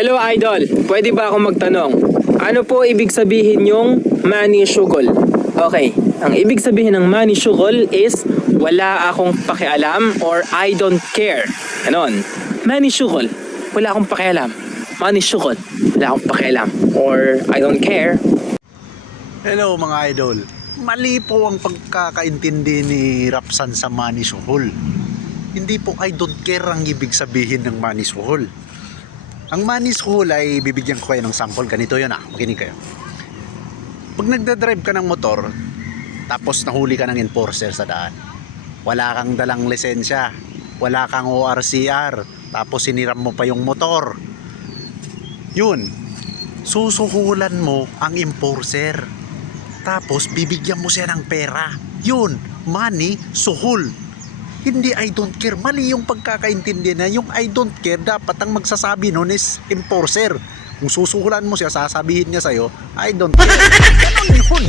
Hello idol, pwede ba akong magtanong? Ano po ibig sabihin yung manisyugol? Okay, ang ibig sabihin ng manisyugol is wala akong pakialam or I don't care. Ganon. Manisyugol, wala akong pakialam. Manisyugol, wala akong pakialam. Or I don't care. Hello mga idol. Mali po ang pagkakaintindi ni Rapsan sa manisyugol. Hindi po I don't care ang ibig sabihin ng manisyugol. Ang manisyugol ay bibigyan ko kayo ng sample. Ganito yun makinig kayo. Pag nagdadrive ka ng motor, tapos nahuli ka ng enforcer sa daan, wala kang dalang lisensya, wala kang ORCR, tapos siniram mo pa yung motor, yun, susuhulan mo ang enforcer, tapos bibigyan mo siya ng pera. Yun, money, suhol. Hindi I don't care. Mali yung pagkakaintindi na yung I don't care, dapat ang magsasabi nun is enforcer. Kung susuhulan mo siya, sasabihin niya sa'yo, I don't care. Ganun yun.